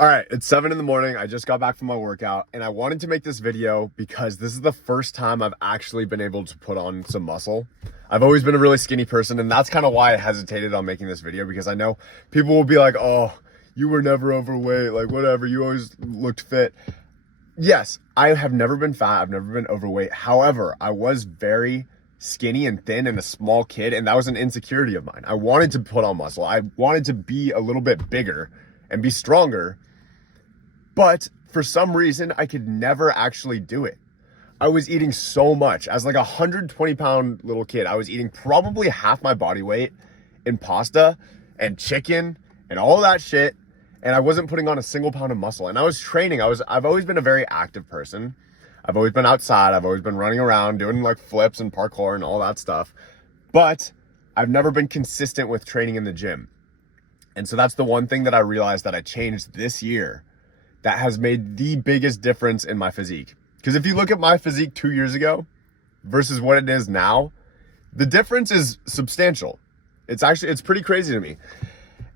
All right, it's 7 in the morning. I just got back from my workout and I wanted to make this video because this is the first time I've actually been able to put on some muscle. I've always been a really skinny person, and that's kind of why I hesitated on making this video, because I know people will be like, oh, you were never overweight, like whatever, you always looked fit. Yes, I have never been fat. I've never been overweight. However, I was very skinny and thin and a small kid, and that was an insecurity of mine. I wanted to put on muscle. I wanted to be a little bit bigger and be stronger. But for some reason, I could never actually do it. I was eating so much. As like a 120-pound little kid, I was eating probably half my body weight in pasta and chicken and all that shit. And I wasn't putting on a single pound of muscle. And I was training. I've always been a very active person. I've always been outside. I've always been running around doing like flips and parkour and all that stuff. But I've never been consistent with training in the gym. And so that's the one thing that I realized that I changed this year that has made the biggest difference in my physique. Because if you look at my physique 2 years ago versus what it is now, the difference is substantial. It's pretty crazy to me.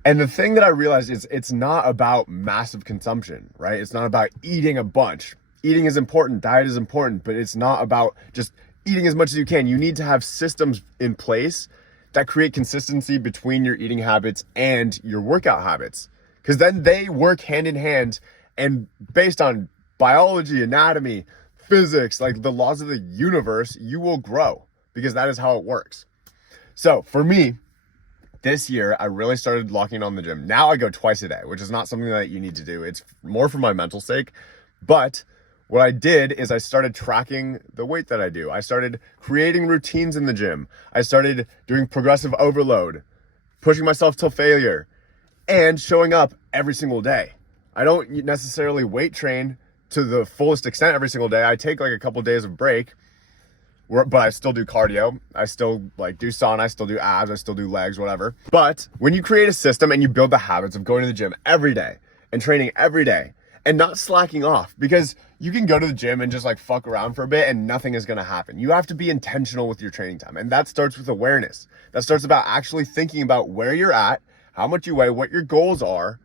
And the thing that I realized is it's not about massive consumption, right? It's not about eating a bunch. Eating is important, diet is important, but it's not about just eating as much as you can. You need to have systems in place that create consistency between your eating habits and your workout habits. Because then they work hand in hand. And based on biology, anatomy, physics, like the laws of the universe, you will grow, because that is how it works. So for me, this year, I really started locking on the gym. Now I go twice a day, which is not something that you need to do. It's more for my mental sake. But what I did is I started tracking the weight that I do. I started creating routines in the gym. I started doing progressive overload, pushing myself till failure, and showing up every single day. I don't necessarily weight train to the fullest extent every single day. I take like a couple days of break, but I still do cardio. I still like do sauna. I still do abs. I still do legs, whatever. But when you create a system and you build the habits of going to the gym every day and training every day and not slacking off, because you can go to the gym and just like fuck around for a bit and nothing is going to happen. You have to be intentional with your training time. And that starts with awareness. That starts about actually thinking about where you're at, how much you weigh, what your goals are,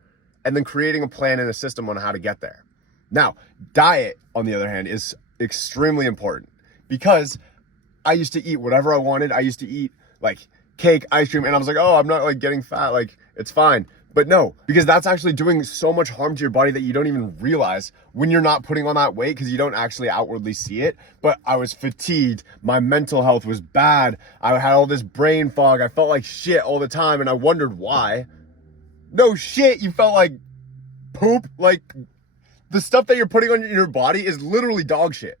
and then creating a plan and a system on how to get there. Now, diet, on the other hand, is extremely important, because I used to eat whatever I wanted. I used to eat like cake, ice cream, and I was like, oh, I'm not like getting fat, like it's fine. But no, because that's actually doing so much harm to your body that you don't even realize when you're not putting on that weight, because you don't actually outwardly see it. But I was fatigued. My mental health was bad. I had all this brain fog. I felt like shit all the time, and I wondered why. No shit, you felt like poop. Like the stuff that you're putting on your body is literally dog shit.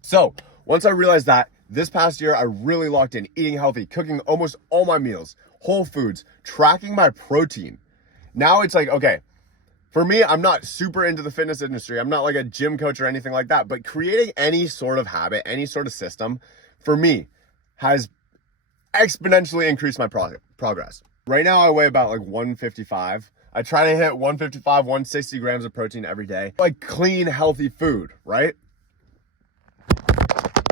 So once I realized that, this past year, I really locked in eating healthy, cooking almost all my meals, whole foods, tracking my protein. Now it's like, okay, for me, I'm not super into the fitness industry. I'm not like a gym coach or anything like that, but creating any sort of habit, any sort of system, for me, has exponentially increased my progress. Right now I weigh about like 155. I try to hit 155, 160 grams of protein every day. Like clean, healthy food, right?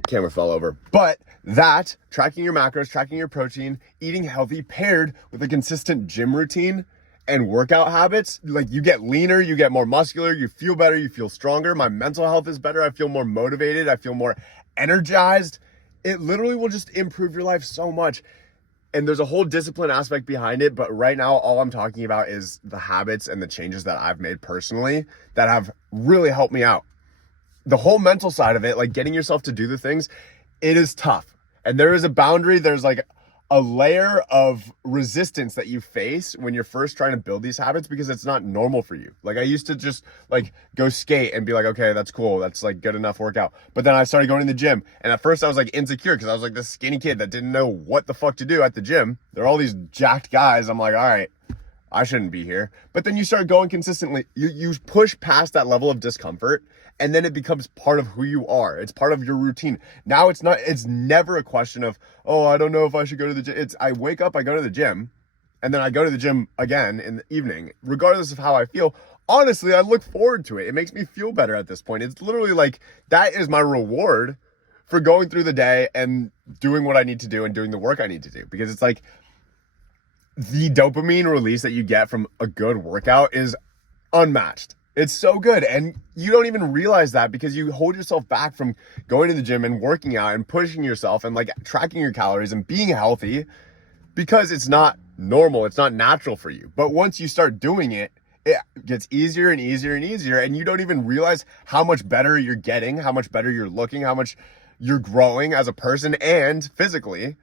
Camera fell over. But that, tracking your macros, tracking your protein, eating healthy, paired with a consistent gym routine and workout habits, like you get leaner, you get more muscular, you feel better, you feel stronger. My mental health is better. I feel more motivated. I feel more energized. It literally will just improve your life so much. And there's a whole discipline aspect behind it, but right now all I'm talking about is the habits and the changes that I've made personally that have really helped me out. The whole mental side of it, like getting yourself to do the things, it is tough. And there is a boundary, there's like a layer of resistance that you face when you're first trying to build these habits, because it's not normal for you. Like I used to just like go skate and be like, okay, that's cool. That's like good enough workout. But then I started going to the gym. And at first I was like insecure, because I was like this skinny kid that didn't know what the fuck to do at the gym. There are all these jacked guys. I'm like, all right, I shouldn't be here. But then you start going consistently. You push past that level of discomfort, and then it becomes part of who you are. It's part of your routine. Now it's never a question of, oh, I don't know if I should go to the gym. I wake up, I go to the gym, and then I go to the gym again in the evening, regardless of how I feel. Honestly, I look forward to it. It makes me feel better at this point. It's literally like, that is my reward for going through the day and doing what I need to do and doing the work I need to do. Because it's like, the dopamine release that you get from a good workout is unmatched. It's so good. And you don't even realize that because you hold yourself back from going to the gym and working out and pushing yourself and like tracking your calories and being healthy because it's not normal. It's not natural for you. But once you start doing it, it gets easier and easier and easier. And you don't even realize how much better you're getting, how much better you're looking, how much you're growing as a person and physically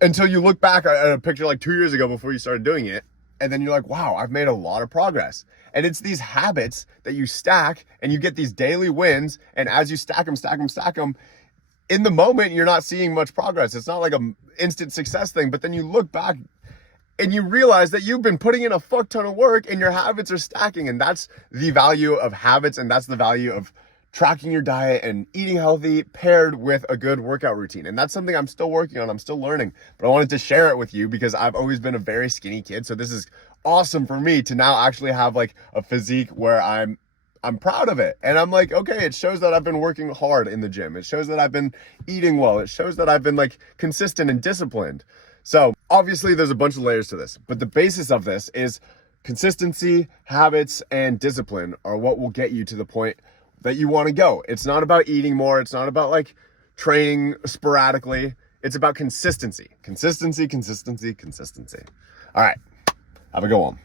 until you look back at a picture like 2 years ago before you started doing it. And then you're like, wow, I've made a lot of progress. And it's these habits that you stack and you get these daily wins. And as you stack them, in the moment, you're not seeing much progress. It's not like an instant success thing. But then you look back and you realize that you've been putting in a fuck ton of work and your habits are stacking. And that's the value of habits. And that's the value of tracking your diet and eating healthy paired with a good workout routine. And that's something I'm still working on. I'm still learning, but I wanted to share it with you because I've always been a very skinny kid. So this is awesome for me to now actually have like a physique where I'm proud of it. And I'm like, okay, it shows that I've been working hard in the gym. It shows that I've been eating well. It shows that I've been like consistent and disciplined. So obviously there's a bunch of layers to this, but the basis of this is consistency, habits, and discipline are what will get you to the point that you want to go. It's not about eating more. It's not about like training sporadically. It's about consistency. Consistency. All right. Have a good one.